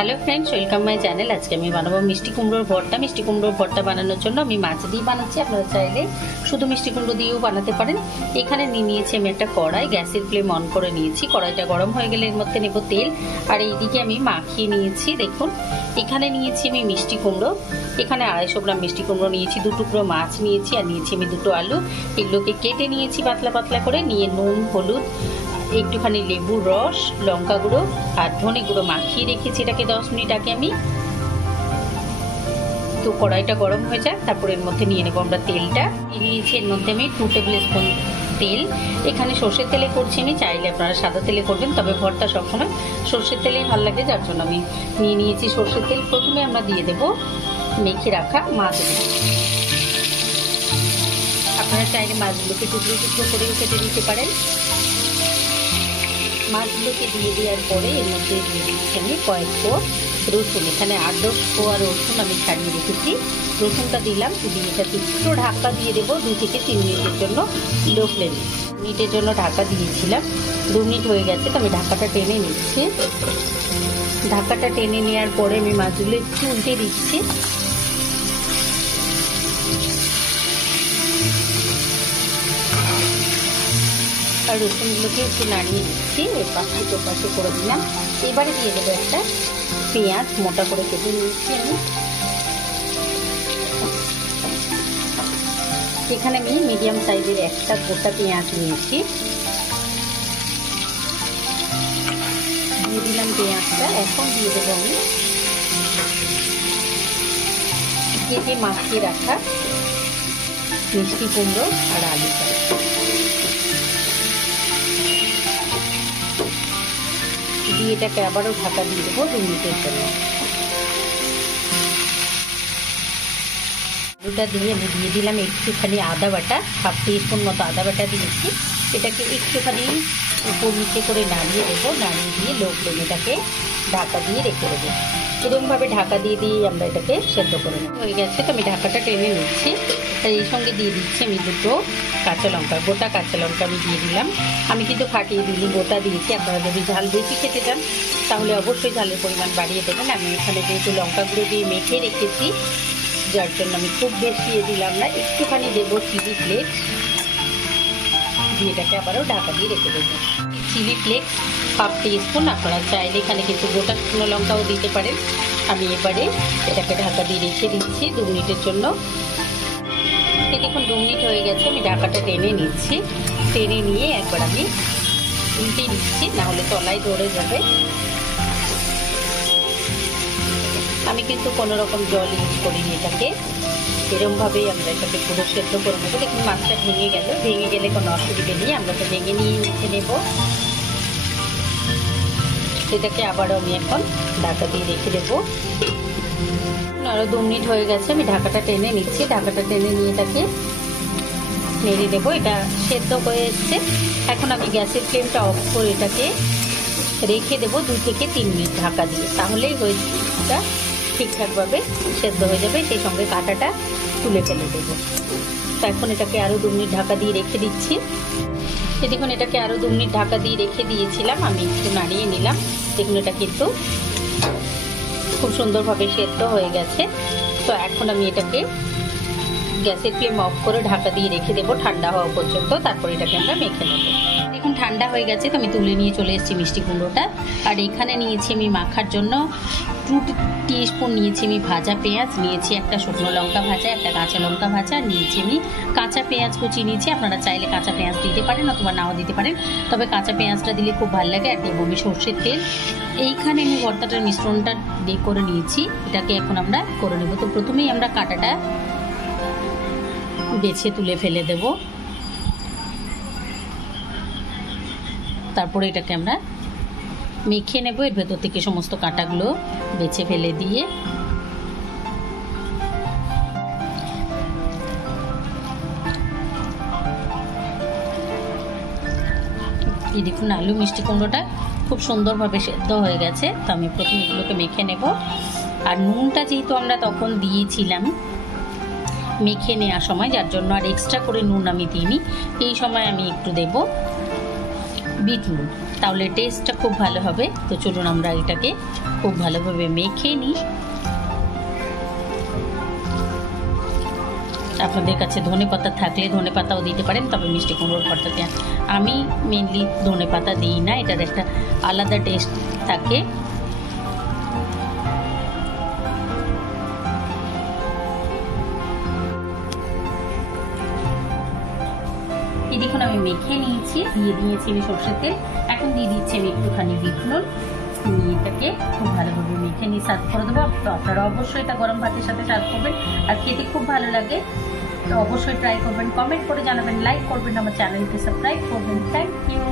Hello friends, welcome my channel. आज के আমি বানাবো মিষ্টি কুমড়োর ভর্তা। মিষ্টি কুমড়োর ভর্তা বানানোর জন্য আমি মাছ দিয়ে বানাচ্ছি। আপনারা চাইলে শুধু মিষ্টি কুমড়ো দিয়েও বানাতে পারেন। এখানে নিয়ে নিয়েছি আমি একটা কড়াই, গ্যাসের ফ্লেম অন করে নিয়েছি। কড়াইটা গরম হয়ে গেলে এর মধ্যে নেব তেল, আর এইদিকে আমি মাখিয়ে নিয়েছি। দেখুন এখানে নিয়েছি আমি মিষ্টি কুমড়ো। এখানে 250 গ্রাম মিষ্টি কুমড়ো নিয়েছি, 2 টুকরো মাছ নিয়েছি, আর নিয়েছি আমি 2টো আলু। এগুলোকে কেটে নিয়েছি পাতলা পাতলা করে, নিয়ে নুন, হলুদ, একটুখানি লেবুর রস, লঙ্কা গুঁড়ো আর ধনে গুঁড়ো মাখিয়ে রেখেছি এটাকে 10 মিনিট আগে আমি। তো কড়াইটা গরম হয়ে যায়, তারপর এর মধ্যে নিয়ে নেবো আমরা তেলটা। নিয়েছি এর মধ্যে আমি 2 টেবিল স্পুন তেল। এখানে সর্ষের তেলে করছি আমি, চাইলে আপনারা সাদা তেলে করবেন, তবে ভর্তা সবসময় সর্ষের তেলেই ভালো লাগে, যার জন্য আমি নিয়ে নিয়েছি সর্ষের তেল। প্রথমে আমরা দিয়ে দেবো মেখে রাখা মাছগুলো। আপনারা চাইলে মাছগুলোকে টুকরো টুকরো করেও কেটে দিতে পারেন। মাছগুলোকে দিয়ে দেওয়ার পরে এর মধ্যে দিয়ে দিচ্ছি আমি কয়েক কোয়া রসুন। এখানে 8-10 কোয়া রসুন আমি ছাড়িয়ে রেখেছি। রসুনটা দিলাম, দিয়ে এটাকে একটু ঢাকা দিয়ে দেবো 2 থেকে 3 মিনিটের জন্য লো ফ্লেমে। মিনিটের জন্য ঢাকা দিয়েছিলাম, 2 মিনিট হয়ে গেছে। তো আমি ঢাকাটা টেনে নিচ্ছি। ঢাকাটা টেনে নেওয়ার পরে আমি মাছগুলো একটু উল্টে দিচ্ছি। আর রসুনগুলোকে একটু নাড়িয়ে দিচ্ছি, এর পাশে ওপাশে করে দিলাম। এবারে দিয়ে দেবো একটা পেঁয়াজ, মোটা করে কেটে নিয়েছি আমি। এখানে আমি মিডিয়াম সাইজের একটা গোটা পেঁয়াজ নিয়েছি, দিয়ে দিলাম পেঁয়াজটা। এখন দিয়ে দেবো আমি কেটে মাখিয়ে রাখা মিষ্টি কুমড়ো আর আলুটা। দিয়ে এটাকে আবারও ঢাকা দিয়ে দেবো 2 মিনিটের জন্য। আলুটা দিয়ে আমি দিয়ে দিলাম একটুখানি আদা বাটা, 1/2 টিস্পুন মতো আদা বাটা দিয়েছি। এটাকে একটুখানি উপর নিচে করে নাড়িয়ে দেবো। নাড়িয়ে দিয়ে লো ফ্লেমে এটাকে ঢাকা দিয়ে রেখে দেবো। এরকমভাবে ঢাকা দিয়ে দিয়ে আমরা এটাকে সেদ্ধ করে নেব। হয়ে গেছে, তো আমি ঢাকাটা টেনে নিচ্ছি। আর এই সঙ্গে দিয়ে দিচ্ছি আমি 2 কাঁচা লঙ্কা, গোটা কাঁচা লঙ্কা আমি দিয়ে দিলাম। আমি কিন্তু ফাটিয়ে দিইনি, গোটা দিয়েছি। আপনারা যদি ঝাল বেশি খেতে চান তাহলে অবশ্যই ঝালের পরিমাণ বাড়িয়ে দেবেন। আমি এখানে যেহেতু লঙ্কা গুঁড়ো দিয়ে মেখে রেখেছি, যার জন্য আমি খুব বেশি দিলাম না। একটুখানি দেবো চিলি ফ্লেক্স, দিয়ে এটাকে আবারও ঢাকা দিয়ে রেখে দেবো। চিলি ফ্লেক্স 1/2 টিস্পুন, আপনারা চাইলে এখানে কিন্তু গোটা শুকনো লঙ্কাও দিতে পারেন। আমি এবারে এটাকে ঢাকা দিয়ে রেখে দিচ্ছি 2 মিনিটের জন্য। দেখুন 2 মিনিট হয়ে গেছে, আমি ঢাকাটা টেনে নিচ্ছি। টেনে নিয়ে একবার আমি উল্টে দিচ্ছি, নাহলে তলায় ধরে যাবে। আমি কিন্তু কোনো রকম জল ইউজ করিনি এটাকে, এরমভাবেই আমরা এটাকে পুরো সেদ্ধ করে নেবো। দেখুন মাছটা ভেঙে গেলে কোনো অসুবিধে নেই, আমরা তো ভেঙে নিয়ে রেখে নেবো। এটাকে আবারও আমি এখন ঢাকা দিয়ে রেখে দেবো। আরও 2 মিনিট হয়ে গেছে, আমি ঢাকাটা টেনে নিচ্ছি। ঢাকাটা টেনে নিয়ে এটাকে নেড়ে দেবো। এটা সেদ্ধ হয়ে এসছে। এখন আমি গ্যাসের ফ্লেমটা অফ করে এটাকে রেখে দেবো 2 থেকে 3 মিনিট ঢাকা দিয়ে, তাহলেই এটা ঠিকঠাকভাবে সেদ্ধ হয়ে যাবে। সেই সঙ্গে কাঁটাটা তুলে ফেলে দেবো। তো এখন এটাকে আরও 2 মিনিট ঢাকা দিয়ে রেখে দিচ্ছি। দেখুন এটাকে আরও 2 মিনিট ঢাকা দিয়ে রেখে দিয়েছিলাম, আমি একটু নাড়িয়ে নিলাম। দেখুন এটা কিন্তু খুব সুন্দরভাবে সেদ্ধ হয়ে গেছে। তো এখন আমি এটাকে গ্যাসের ফ্লেম অফ করে ঢাকা দিয়ে রেখে দেবো ঠান্ডা হওয়া পর্যন্ত। তারপর এটাকে আমরা মেখে নেব। দেখুন ঠান্ডা হয়ে গেছে, তো আমি তুলে নিয়ে চলে এসেছি মিষ্টি কুমড়োটা। আর এখানে নিয়েছি আমি মাখার জন্য 2 টিস্পুন নিয়েছি আমি ভাজা পেঁয়াজ, নিয়েছি একটা শুকনো লঙ্কা ভাজা, একটা কাঁচা লঙ্কা ভাজা, নিয়েছি আমি কাঁচা পেঁয়াজ কুচি নিয়েছি। আপনারা চাইলে কাঁচা পেঁয়াজ দিতে পারেন অথবা নাও দিতে পারেন, তবে কাঁচা পেঁয়াজটা দিলে খুব ভালো লাগে। আর দেবো আমি সর্ষের তেল। এইখানে আমি ভর্তাটার মিশ্রণটা দিয়ে করে নিয়েছি, এটাকে এখন আমরা করে নেব। তো প্রথমেই আমরা কাঁটাটা বেছে তুলে ফেলে দেব। তারপরে এটাকে আমরা মেখে নেব। এর ভেতর থেকে সমস্ত কাঁটাগুলো বেছে ফেলে দিয়ে এই দেখুন আলু মিষ্টি কুমড়োটা খুব সুন্দরভাবে সেদ্ধ হয়ে গেছে। তো আমি প্রথমে এগুলোকে মেখে নেব। আর নুনটা যেহেতু আমরা তখন দিয়েছিলাম মেখে নেওয়ার সময়, যার জন্য আর এক্সট্রা করে নুন আমি দিইনি। এই সময় আমি একটু দেব বিট নুন। তাহলে টেস্টটা খুব ভালো হবে। তো চলুন আমরা এটাকে খুব ভালোভাবে মেখে নিই। আপনাদের কাছে ধনেপাতা থাকলে ধনেপাতাও দিতে পারেন, তবে মিষ্টি কুমড়োর ভর্তাতে আমি মেনলি ধনেপাতা দিই না, এটার একটা আলাদা টেস্ট থাকে। এই দেখুন আমি মেখে নিয়েছি, দিয়ে দিয়েছি আমি সরষের তেল। এখন দিয়ে দিচ্ছি আমি একটুখানি বিট নুন, নিয়ে এটাকে খুব ভালোভাবে মেখে নিয়ে সার্ভ করে দেবো। তো আপনারা অবশ্যই এটা গরম ভাতের সাথে সার্ভ করবেন, আর খেতে খুব ভালো লাগে। তো অবশ্যই ট্রাই করবেন, কমেন্ট করে জানাবেন, লাইক করবেন, আমার চ্যানেলকে সাবস্ক্রাইব করবেন। Thank you.